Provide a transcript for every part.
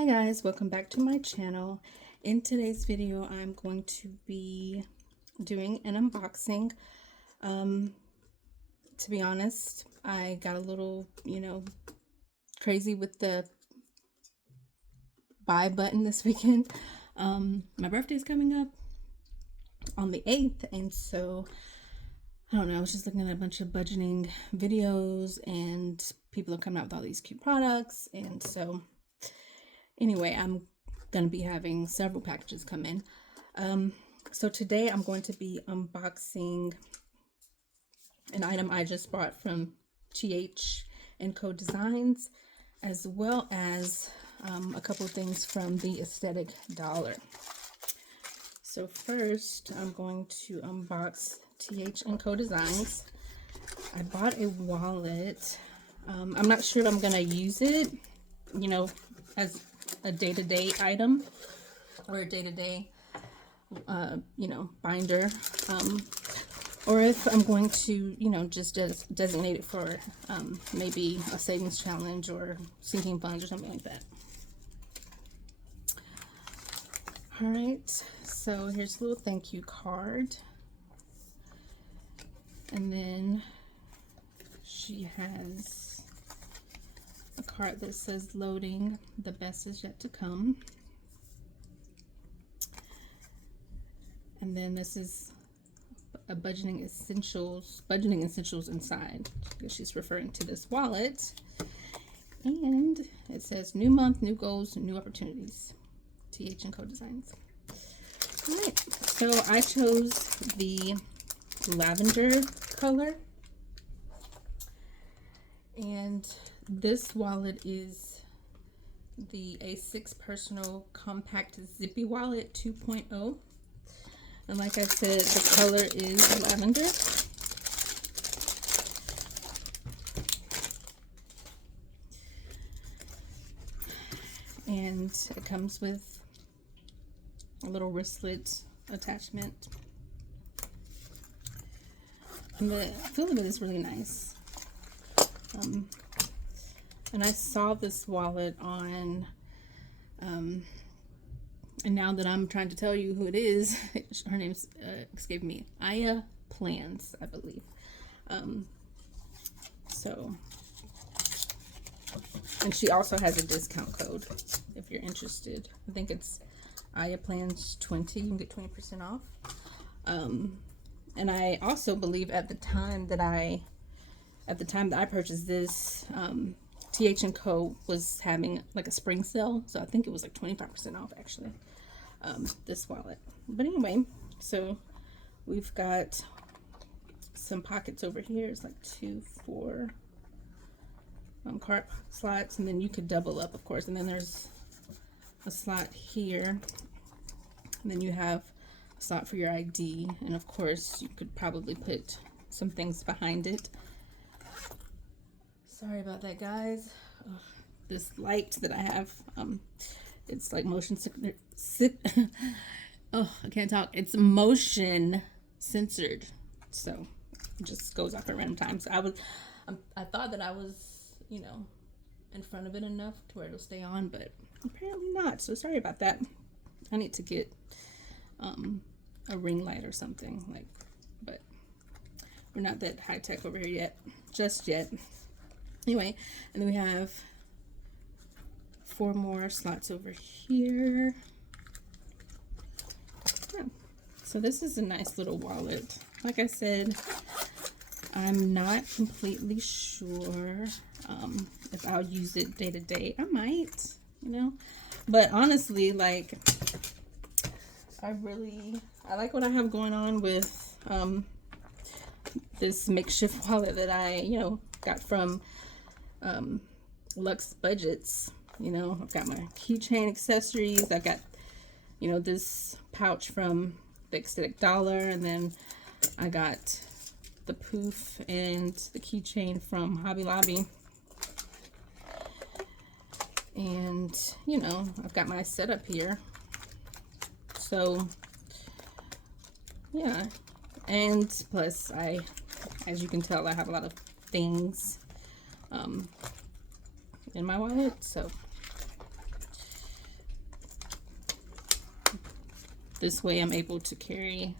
Hi guys, welcome back to my channel. In today's video, I'm going to be doing an unboxing. To be honest, I got a little, crazy with the buy button this weekend. My birthday's coming up on the 8th, and so I don't know, I was just looking at a bunch of budgeting videos and people are coming out with all these cute products, and so anyway, I'm going to be having several packages come in. So today I'm going to be unboxing an item I just bought from Thandcodesigns, as well as a couple of things from the Aesthetic Dollar. So first, I'm going to unbox Thandcodesigns. I bought a wallet. I'm not sure if I'm going to use it, as a day-to-day item or a day-to-day binder, or if I'm going to just designate it for maybe a savings challenge or sinking funds or something like that. All right, so here's a little thank you card, and then she has a card that says loading, the best is yet to come. And then this is a budgeting essentials inside. I guess she's referring to this wallet. And it says new month, new goals, new opportunities. Thandcodesigns. All right, so I chose the lavender color, and this wallet is the A6 Personal Compact Zippy Wallet 2.0. And like I said, the color is lavender. And it comes with a little wristlet attachment. And the feel of it is really nice. And I saw this wallet on, and now that I'm trying to tell you who it is, her name's escaped me, Aya Plans, I believe. And she also has a discount code if you're interested. I think it's Aya Plans 20. You can get 20% off. And I also believe at the time that I purchased this, Thandco was having like a spring sale, so I think it was like 25% off actually, this wallet. But anyway, so we've got some pockets over here. It's like 2, 4 card slots, and then you could double up, of course, and then there's a slot here, and then you have a slot for your ID, and of course you could probably put some things behind it. Sorry about that, guys. This light that I have, it's like motion oh, I can't talk. It's motion censored, so it just goes off at random times. So I thought that I was, in front of it enough to where it'll stay on, but apparently not. So sorry about that. I need to get a ring light or something, but we're not that high tech over here just yet. Anyway, and then we have 4 more slots over here. Yeah. So this is a nice little wallet. Like I said, I'm not completely sure if I'll use it day to day. I might, but honestly, I like what I have going on with this makeshift wallet that I, got from Luxe Budgets. I've got my keychain accessories. I've got, this pouch from the Aesthetic Dollar, and then I got the poof and the keychain from Hobby Lobby. And, I've got my setup here. So, yeah. And plus, as you can tell, I have a lot of things in my wallet. So this way I'm able to carry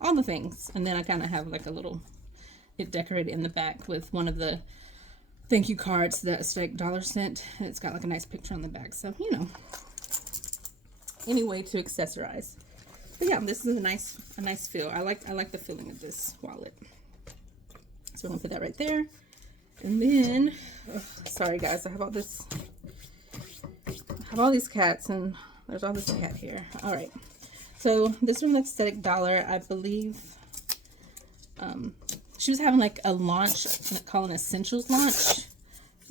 all the things. And then I kind of have like a little, it decorated in the back with one of the thank you cards that's like dollar cent. And it's got like a nice picture on the back. So, you know, any way to accessorize. But yeah, this is a nice feel. I like the feeling of this wallet. So I'm gonna put that right there. And then, sorry guys, I have all these cats, and there's all this cat here. All right, so this one looks Aesthetic Dollar, I believe. She was having like a launch, called an Essentials launch.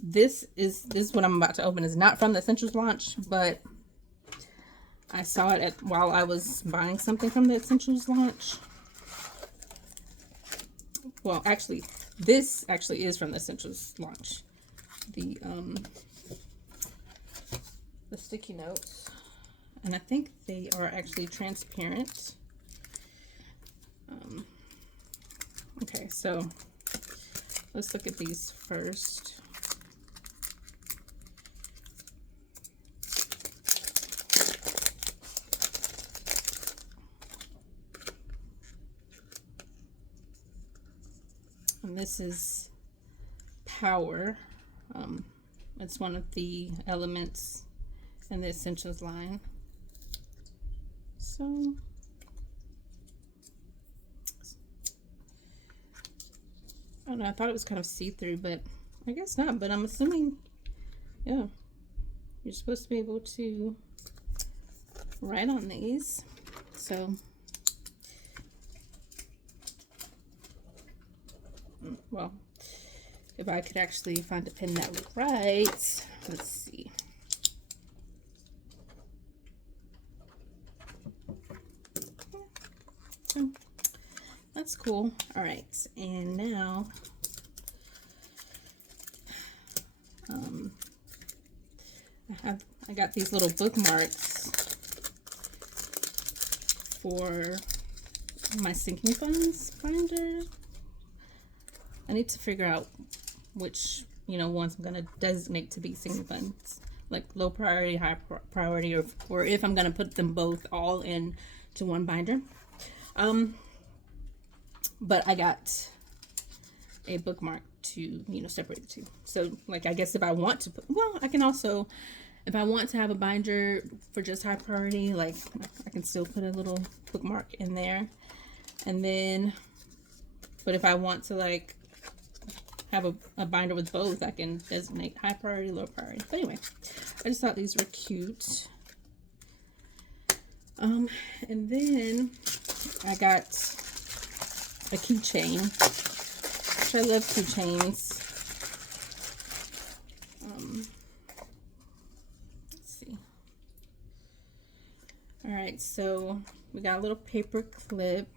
This is what I'm about to open is not from the Essentials launch, but I saw it while I was buying something from the Essentials launch. Well, actually, this actually is from the Essentials launch. The sticky notes, and I think they are actually transparent. Okay, so let's look at these first. And this is Power. It's one of the elements in the Essentials line. So I don't know, I thought it was kind of see-through, but I guess not. But I'm assuming, yeah, you're supposed to be able to write on these. So well, if I could actually find a pen that would write, let's see. So that's cool. All right, and now I got these little bookmarks for my sinking funds binder. I need to figure out which, you know, ones I'm going to designate to be sinking funds, like low priority, high priority, or if I'm going to put them both all in to one binder. But I got a bookmark to, you know, separate the two. So like, I guess if I want to put, well, I can also, if I want to have a binder for just high priority, like I can still put a little bookmark in there. And then, but if I want to like have a binder with both, I can designate high priority, low priority. But anyway, I just thought these were cute. And then I got a keychain, which I love keychains. Let's see. All right, so we got a little paper clip.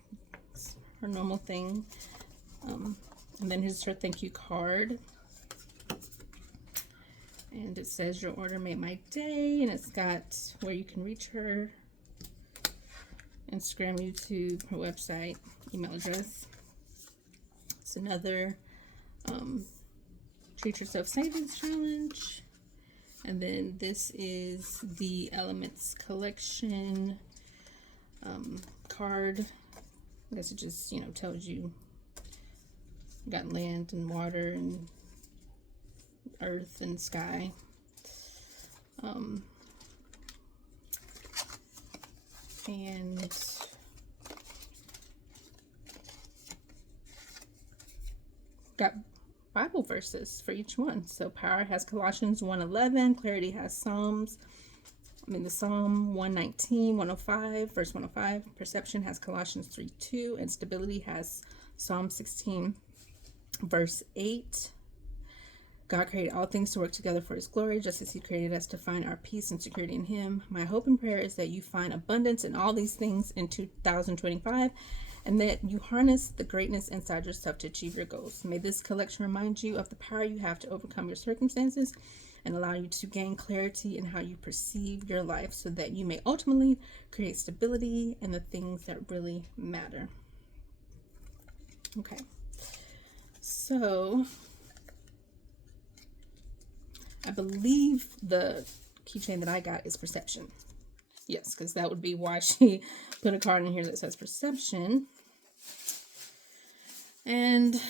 It's her normal thing. And then here's her thank you card. And it says your order made my day, and it's got where you can reach her: Instagram, YouTube, her website, email address. It's another Treat Yourself Savings Challenge. And then this is the Elements Collection card. I guess it just, you know, tells you got land and water and earth and sky. And got Bible verses for each one. So Power has Colossians 1:11, Clarity has Psalm 119, 105, verse 105. Perception has Colossians 3:2, and Stability has Psalm 16, verse 8. God created all things to work together for his glory, just as he created us to find our peace and security in him. My hope and prayer is that you find abundance in all these things in 2025, and that you harness the greatness inside yourself to achieve your goals. May this collection remind you of the power you have to overcome your circumstances and allow you to gain clarity in how you perceive your life, so that you may ultimately create stability in the things that really matter. Okay, so I believe the keychain that I got is Perception. Yes, because that would be why she put a card in here that says perception. And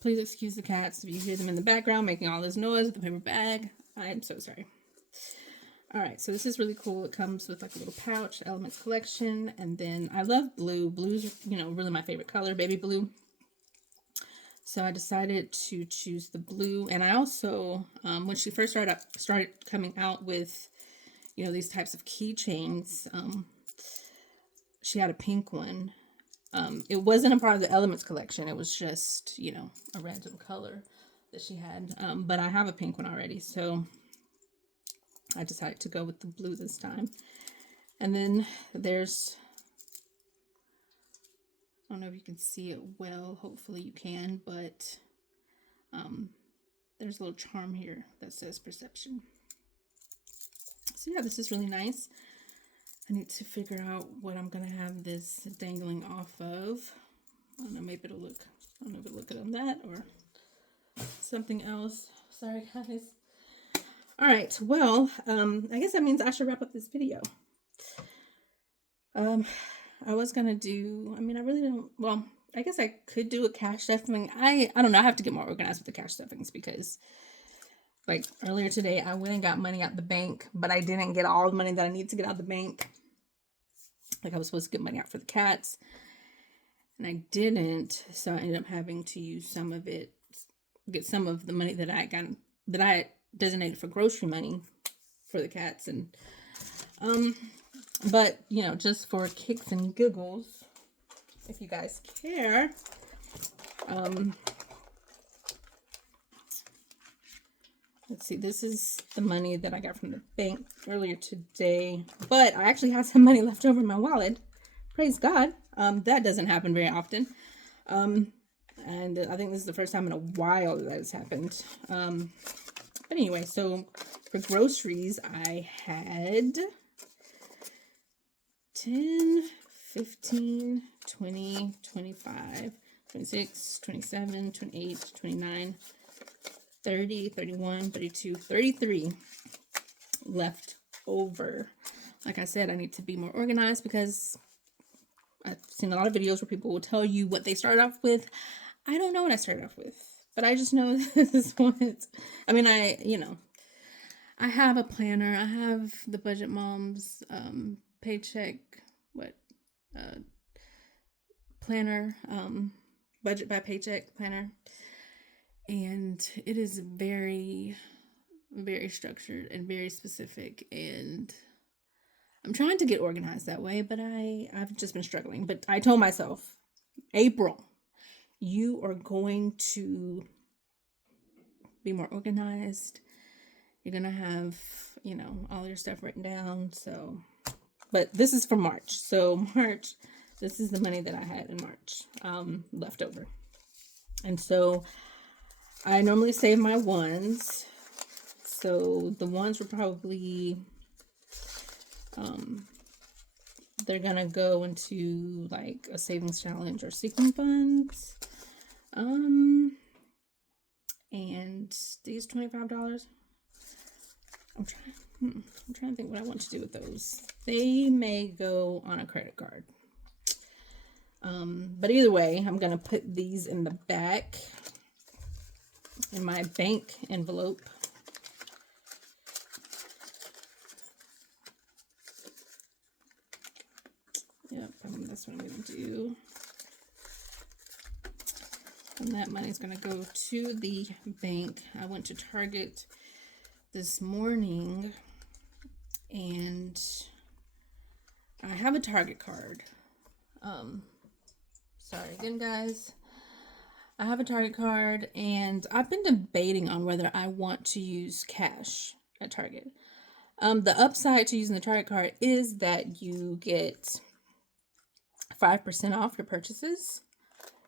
please excuse the cats if you hear them in the background making all this noise with the paper bag. I'm so sorry. All right, so this is really cool. It comes with like a little pouch, Elements collection, and then I love blue. Blue's, you know, really my favorite color, baby blue. So I decided to choose the blue, and I also, when she first started coming out with, you know, these types of keychains, she had a pink one. It wasn't a part of the Elements collection. It was just, you know, a random color that she had. But I have a pink one already, so I decided to go with the blue this time. And then there's, I don't know if you can see it well. Hopefully you can, but there's a little charm here that says perception. So yeah, this is really nice. I need to figure out what I'm gonna have this dangling off of. I don't know, maybe it'll look, I don't know if it'll look good on that or something else. Sorry guys. All right, well, I guess that means I should wrap up this video. I was gonna do, I mean, I really don't, well, I guess I could do a cash stuffing. I don't know, I have to get more organized with the cash stuffings because like earlier today, I went and got money out the bank, but I didn't get all the money that I need to get out the bank. Like I was supposed to get money out for the cats, and I didn't. So I ended up having to use some of it, get some of the money that I got, that I designated for grocery money for the cats. And, but you know, just for kicks and giggles, if you guys care, let's see, this is the money that I got from the bank earlier today, but I actually have some money left over in my wallet. Praise God. That doesn't happen very often. And I think this is the first time in a while that has happened. But anyway, so for groceries, I had 10, 15, 20, 25, 26, 27, 28, 29, 30, 31, 32, 33 left over. Like I said, I need to be more organized because I've seen a lot of videos where people will tell you what they started off with. I don't know what I started off with, but I just know this is what, I mean, you know, I have a planner. I have the Budget Moms paycheck, planner, budget by paycheck planner. And it is very, very structured and very specific. And I'm trying to get organized that way, but I've just been struggling. But I told myself, April, you are going to be more organized. You're going to have, you know, all your stuff written down. So, but this is for March. So March, this is the money that I had in March, left over. And so I normally save my ones. So the ones were probably, they're going to go into like a savings challenge or seeking funds. And these $25, I'm trying to think what I want to do with those. They may go on a credit card. But either way, I'm going to put these in the back in my bank envelope. Yep, that's what I'm going to do. And that money is going to go to the bank. I went to Target this morning and I have a Target card. Sorry again, guys. I have a Target card and I've been debating on whether I want to use cash at Target. The upside to using the Target card is that you get 5% off your purchases.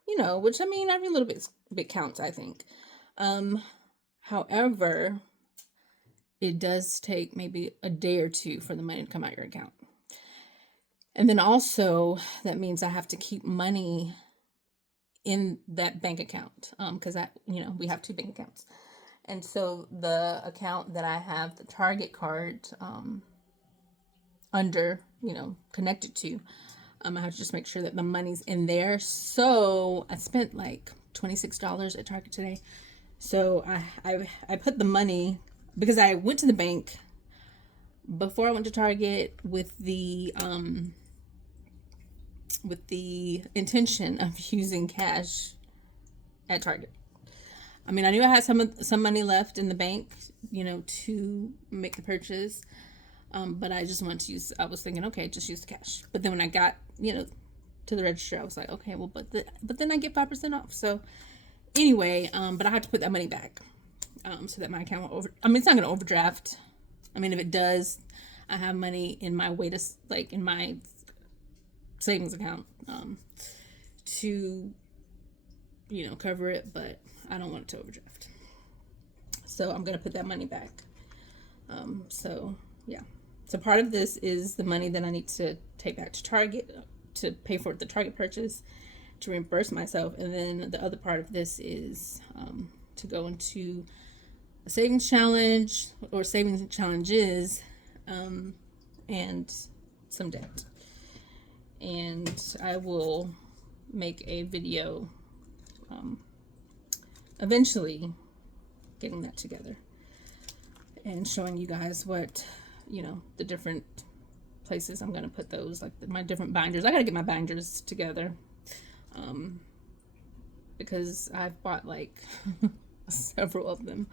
You know, which I mean, every little bit counts, I think. However, it does take maybe a day or two for the money to come out your account. And then also that means I have to keep money in that bank account. Because we have two bank accounts. And so the account that I have, the Target card, under, connected to. I have to just make sure that the money's in there. So I spent like $26 at Target today. So I put the money, because I went to the bank before I went to Target with the intention of using cash at Target. I mean, I knew I had some money left in the bank, to make the purchase. But I just wanted to use, I was thinking, okay, just use the cash. But then when I got, to the register, I was like, okay, well, but then I get 5% off. So anyway, but I had to put that money back, so that my account won't it's not going to overdraft. I mean, if it does, I have money in my in my savings account, to, cover it, but I don't want it to overdraft. So I'm going to put that money back. So yeah. So part of this is the money that I need to take back to Target to pay for the Target purchase, to reimburse myself. And then the other part of this is to go into a savings challenge or savings challenges, and some debt. And I will make a video eventually getting that together and showing you guys what, the different places I'm going to put those, like my different binders. I got to get my binders together, because I've bought like several of them.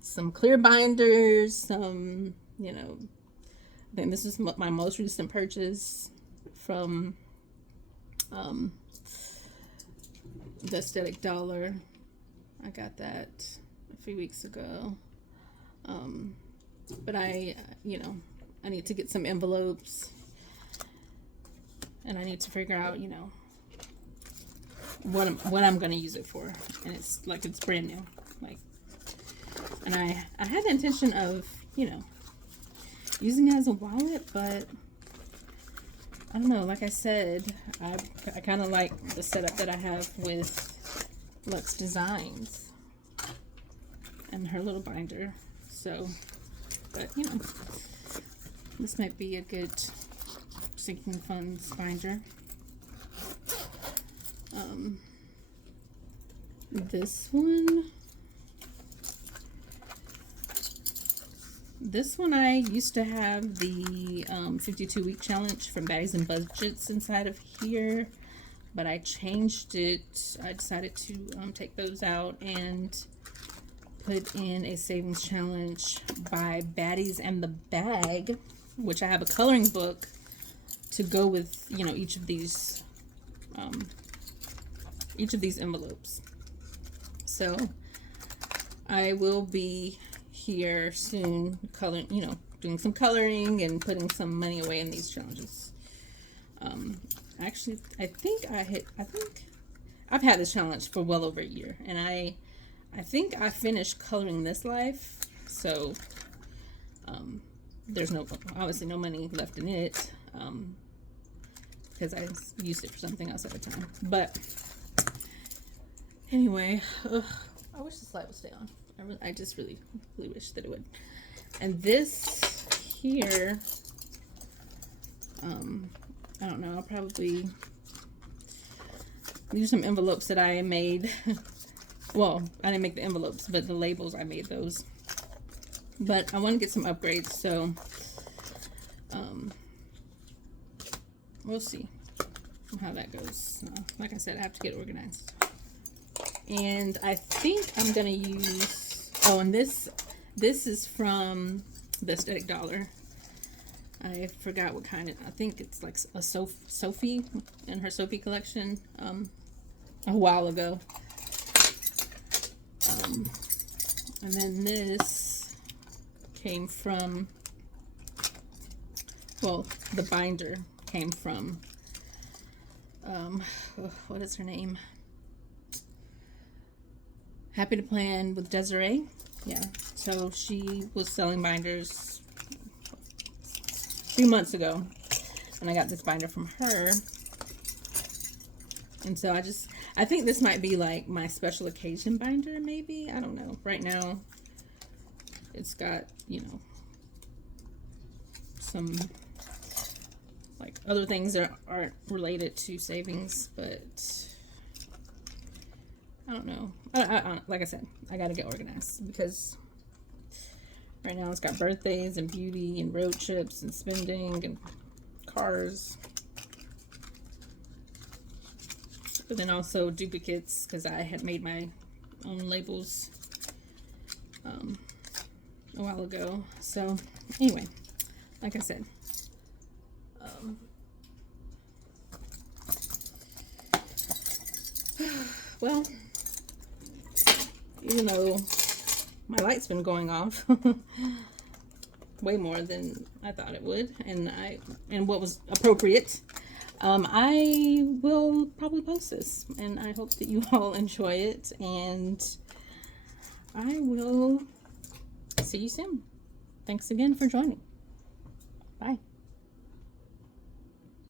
Some clear binders, some, I think this is my most recent purchase from the Aesthetic Dollar. I got that a few weeks ago. But I need to get some envelopes, and I need to figure out, what I'm going to use it for. And it's brand new. And I had the intention of, using it as a wallet, but I don't know. Like I said, I kind of like the setup that I have with Luxe Designs and her little binder. So, but this might be a good sinking funds binder. This one I used to have the 52-week challenge from Bags and Budgets inside of here, but I changed it. I decided to take those out and put in a savings challenge by Baddies and the Bag, which I have a coloring book to go with, each of these envelopes. So I will be here soon coloring, doing some coloring and putting some money away in these challenges. Actually, I think I've had this challenge for well over a year, and I think I finished coloring this life, so there's obviously no money left in it, because I used it for something else at the time. But anyway, I wish this light would stay on. I just really wish that it would. And this here, I don't know, I'll probably, these are some envelopes that I made. Well, I didn't make the envelopes, but the labels, I made those. But I want to get some upgrades, so we'll see how that goes. Like I said, I have to get organized. And I think I'm going to use, and this is from the Aesthetic Dollar. I forgot what kind I think it's like a Sophie in her Sophie collection, a while ago. And then this came from, well, the binder came from, what is her name? Happy to Plan with Desiree. Yeah, so she was selling binders a few months ago, and I got this binder from her. And so I think this might be like my special occasion binder, maybe. I don't know. Right now, it's got, some like other things that aren't related to savings, but I don't know. Like I said, I gotta get organized because right now it's got birthdays and beauty and road trips and spending and cars. But then also duplicates because I had made my own labels a while ago. So anyway, like I said, well, even though my light's been going off way more than I thought it would, and what was appropriate, I will probably post this, and I hope that you all enjoy it, and I will see you soon. Thanks again for joining. Bye.